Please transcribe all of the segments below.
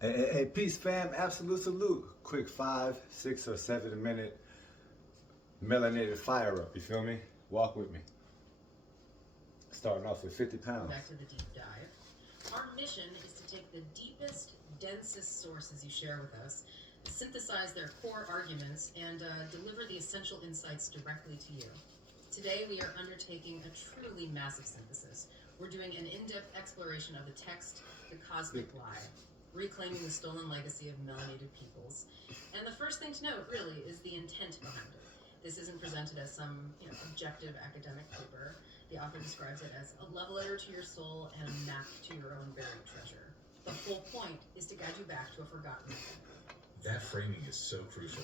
Hey, peace, fam. Absolute salute. Quick 5, 6, or 7 minute melanated fire up. You feel me? Walk with me. Starting off with 50 pounds. Back to the deep dive. Our mission is to take the deepest, densest sources you share with us, synthesize their core arguments, and deliver the essential insights directly to you. Today, we are undertaking a truly massive synthesis. We're doing an in-depth exploration of the text, the cosmic lie, reclaiming the stolen legacy of melanated peoples. And the first thing to note, really, is the intent behind it. This isn't presented as some objective academic paper. The author describes it as a love letter to your soul and a map to your own buried treasure. The whole point is to guide you back to a forgotten myth. That framing is so crucial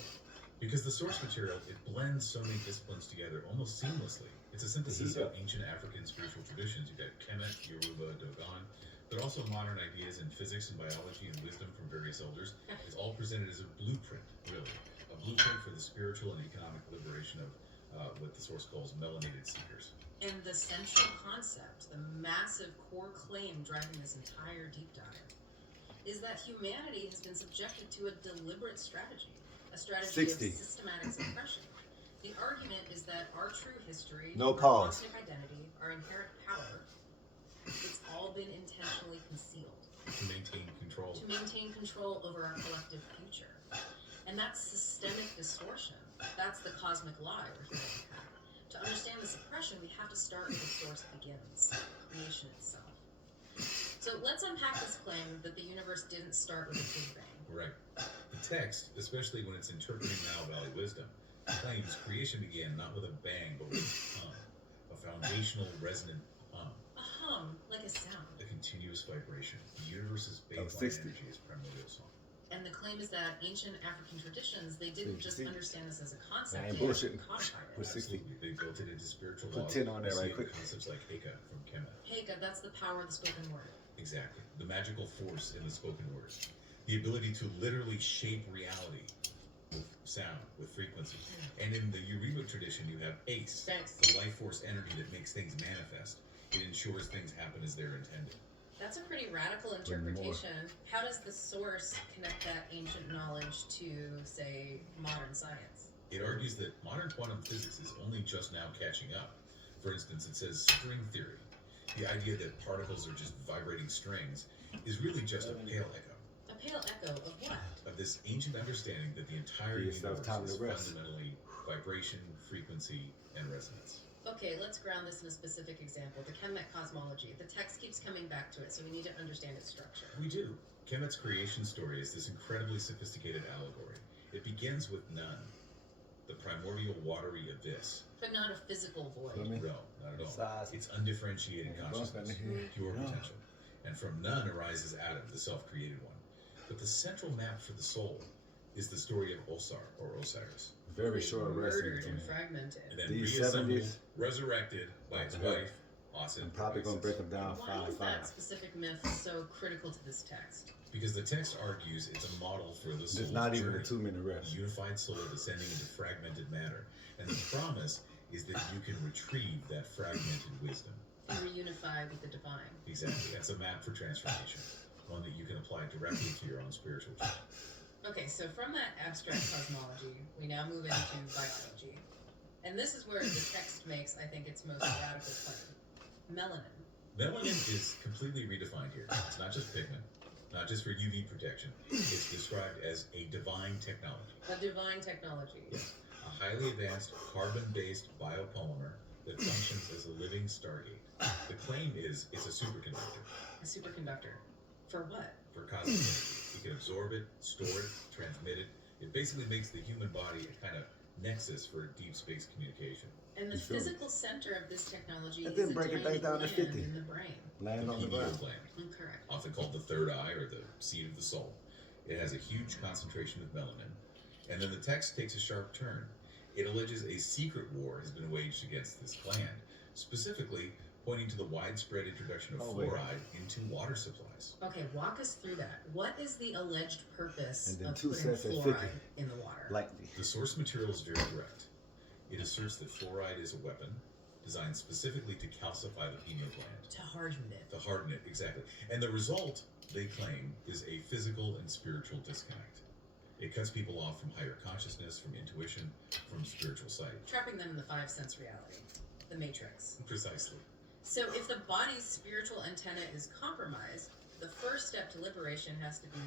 because the source material, it blends so many disciplines together almost seamlessly. It's a synthesis of ancient African spiritual traditions. You've got Kemet, Yoruba, Dogon, but also modern ideas in physics and biology and wisdom from various elders. It's all presented as a blueprint, really. A blueprint for the spiritual and economic liberation of what the source calls melanated seekers. And the central concept, the massive core claim driving this entire deep dive, is that humanity has been subjected to a deliberate strategy, a strategy 60. of systematic suppression. The argument is that our true history, No our pause. cosmic identity, our inherent power, it's all been intentionally concealed. To maintain control. To maintain control over our collective future. And that's systemic distortion. That's the cosmic lie we're here to attack. To understand the suppression, we have to start where the source begins, creation itself. So let's unpack this claim that the universe didn't start with a Big Bang. Right. The text, especially when it's interpreting Nile Valley wisdom, claims creation began not with a bang, but with a hum. A foundational resonant hum. A hum, like a sound. A continuous vibration. The universe's baseline 60. energy is primordial song. And the claim is that ancient African traditions, they didn't just understand this as a concept, I ain't they bullshitting. codified With it. 60. Absolutely. They built it into spiritual Put laws. 10 on there We right see it quick. in concepts like Heka from Kemet. Heika, that's the power of the spoken word. Exactly. The magical force in the spoken word. The ability to literally shape reality with sound, with frequency. And in the Yoruba tradition, you have Ace, Thanks. the life force energy that makes things manifest. It ensures things happen as they're intended. That's a pretty radical interpretation. How does the source connect that ancient knowledge to, say, modern science? It argues that modern quantum physics is only just now catching up. For instance, it says string theory. The idea that particles are just vibrating strings is really just a pale echo A pale echo of what? of this ancient understanding that the entire Give yourself universe time is to rest. fundamentally vibration, frequency, and resonance. Okay, let's ground this in a specific example, the Kemet cosmology. The text keeps coming back to it, so we need to understand its structure. We do. Kemet's creation story is this incredibly sophisticated allegory. It begins with none, the primordial watery abyss. But not a physical void. Let me- No, not at all. Size. It's undifferentiated Yeah, consciousness, bump in here. pure Yeah. potential. And from none arises Adam, the self-created one. But the central map for the soul is the story of Osar, or Osiris. Very Who's short murdered resting. and fragmented. And then These reassembled, 70s. resurrected by his wife, Asit. I'm probably going to break them down Why 5, is that 5. specific myth so critical to this text? Because the text argues it's a model for the soul's There's not even a journey. 2-minute rest. Unified soul descending into fragmented matter. And the promise is that you can retrieve that fragmented wisdom. And reunify with the divine. Exactly. That's a map for transformation. One that you can apply directly to your own spiritual journey. Okay, so from that abstract cosmology, we now move into biology. And this is where the text makes, I think, its most radical claim. Melanin. Melanin is completely redefined here. It's not just pigment, not just for UV protection. It's described as a divine technology. A divine technology. Yes. A highly advanced carbon-based biopolymer that functions as a living stargate. The claim is it's a superconductor A superconductor. For what? for cosmic energy. You can absorb it, store it, transmit it. It basically makes the human body a kind of nexus for deep space communication. And the You feel me? physical center of this technology And is then a break it tiny back down to gland 50. in the brain. Land The on the pineal ground. gland, Correct. often called the third eye or the seat of the soul. It has a huge concentration of melanin. And then the text takes a sharp turn. It alleges a secret war has been waged against this gland, specifically pointing to the widespread introduction of Oh, wait. fluoride into water supplies. Okay, walk us through that. What is the alleged purpose And then of 2 putting cents at fluoride 50. in the water? Lightly. The source material is very direct. It asserts that fluoride is a weapon designed specifically to calcify the pineal gland, To harden it. to harden it, exactly. And the result, they claim, is a physical and spiritual disconnect. It cuts people off from higher consciousness, from intuition, from spiritual sight. Trapping them in the five sense reality, the matrix. Precisely. So if the body's spiritual antenna is compromised, the first step to liberation has to be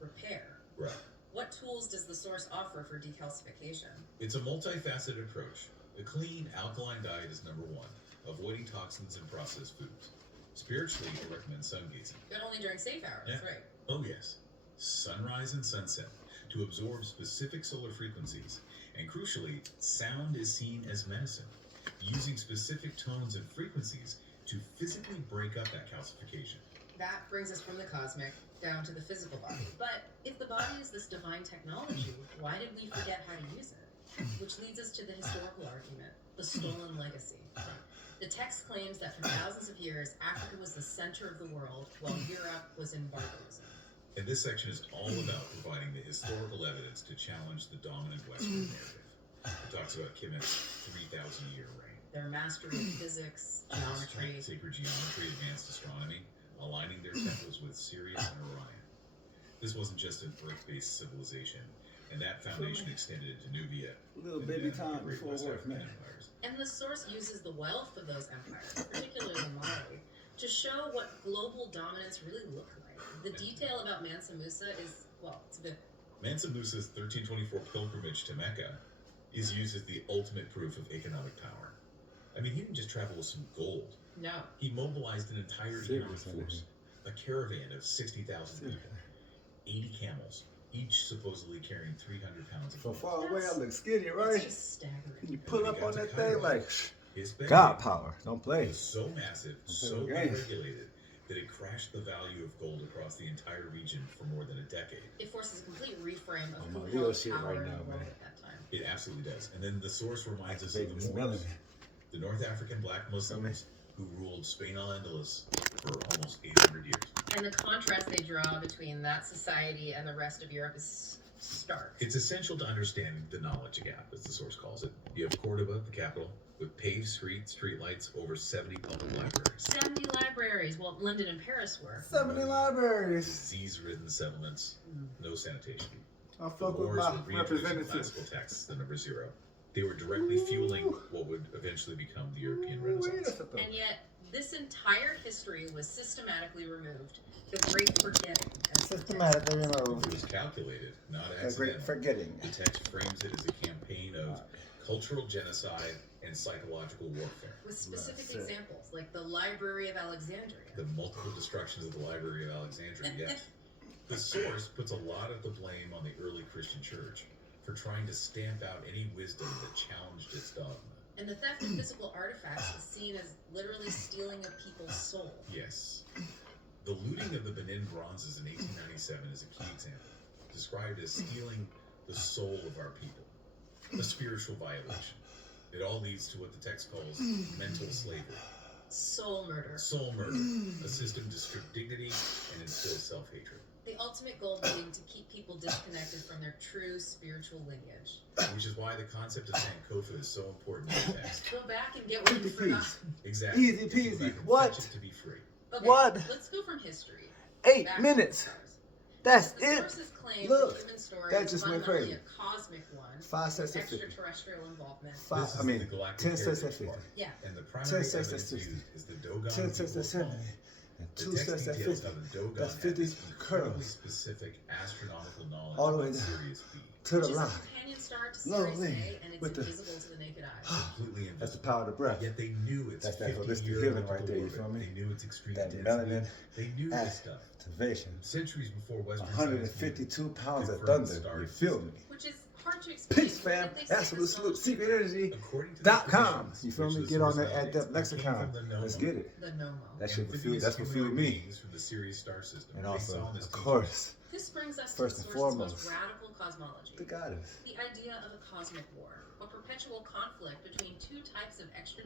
repair. Right. What tools does the source offer for decalcification? It's a multifaceted approach. A clean, alkaline diet is number one, avoiding toxins and processed foods. Spiritually, I recommend sun gazing. But only during safe hours, Yeah. right? Oh yes, sunrise and sunset, to absorb specific solar frequencies. And crucially, sound is seen as medicine, using specific tones and frequencies to physically break up that calcification. That brings us from the cosmic down to the physical body. But if the body is this divine technology, why did we forget how to use it? Which leads us to the historical argument, the stolen legacy. The text claims that for thousands of years, Africa was the center of the world, while Europe was in barbarism. And this section is all about providing the historical evidence to challenge the dominant Western narrative. It talks about Kemet's 3,000-year reign. Their mastery of physics, geometry. Sacred geometry, advanced astronomy, aligning their temples with Sirius and Orion. This wasn't just an Earth-based civilization, and that foundation extended into Nubia. Little and baby the time great before West work, African man. empires. And the source uses the wealth of those empires, particularly Mali, to show what global dominance really looked like. The detail about Mansa Musa is, well, it's a bit. Mansa Musa's 1324 pilgrimage to Mecca is used as the ultimate proof of economic power. I mean, he didn't just travel with some gold. No. He mobilized an entire Iran force, a caravan of 60,000 people, 80 camels, each supposedly carrying 300 pounds of From gold. far away, I look skinny, It's right? just staggering. You pull up on that thing like His spending God power. Don't play. was so massive, so Okay. regulated, that it crashed the value of gold across the entire region for more than a decade. It forces a complete reframe of I'm who on held real shit power right in now, the world man. at that time. It absolutely does. And then the source reminds us Baby, of this the Moors, melanin. the North African black Muslims who ruled Spain al-Andalus for almost 800 years. And the contrast they draw between that society and the rest of Europe is stark. It's essential to understand the knowledge gap, as the source calls it. You have Cordoba, the capital, with paved street lights, over 70 public libraries. 70 libraries, well, London and Paris were. 70 libraries. Disease-ridden settlements, no sanitation. I The fuck with wars my were reintroducing representatives. classical texts, the number zero. They were directly fueling what would eventually become the European Wait Renaissance. a second. And yet, this entire history was systematically removed. The Great Forgetting. as the Systematically text calls it. removed. It was calculated, not A great accidental. forgetting. The text frames it as a campaign of cultural genocide and psychological warfare. With specific That's it. examples, like the Library of Alexandria. The multiple destructions of the Library of Alexandria, yes. The source puts a lot of the blame on the early Christian church for trying to stamp out any wisdom that challenged its dogma. And the theft of physical artifacts is seen as literally stealing a people's soul. Yes. The looting of the Benin bronzes in 1897 is a key example, described as stealing the soul of our people, a spiritual violation. It all leads to what the text calls mental slavery, Soul murder. soul murder, a system to strip dignity and instill self-hatred, The ultimate goal being to keep people disconnected from their true spiritual lineage. which is why the concept of Sankofa is so important in the text. Go back and get what you Easy forgot. peasy. Exactly. Easy If you go peasy. back and What? fetch it to be free. Okay, What? Let's go from history. 8 back to minutes. the stars. That's The it. sources claim Look, the human story that is just went fundamentally crazy. a cosmic one, 5 with cents and 50. extraterrestrial involvement. This Five. is I mean, the galactic 10 cents and heritage 50. part. Yeah. And the primary 10 cents and evidence 60. used is the Dogon 10 cents and people 70. poem. And The 2 text cents and details 50. how the Dogon That's had 50 this incredibly curls. specific astronomical knowledge All the way about down. Sirius B. To Which the is a line. companion star to No, Sirius man. A, and it's With the- invisible to the naked eye. Completely That's the invisible. power of the breath. Yet they knew its That's that 50 holistic year healing right elliptical there, you orbit. feel me? They knew its extreme That density. melanin They knew this stuff. activation. Centuries before Western science 152 pounds of confirmed thunder. star You feel me? Which is hard to explain. Peace, fam. But they say Absolute this salute. knowledge Secret energy. According to Dot the com. traditions, You feel which me? the Get on source that at validates, depth they came lexicon. from the Let's Nomo. get it. The Nomo. That shit will fuel. Amphibious That's what fueled humanoid me. beings from the Sirius star system. And They also, saw in this of teaching. course, This brings us First to and the source's most foremost, radical cosmology. the goddess. The idea of a cosmic war, a perpetual conflict between two types of extra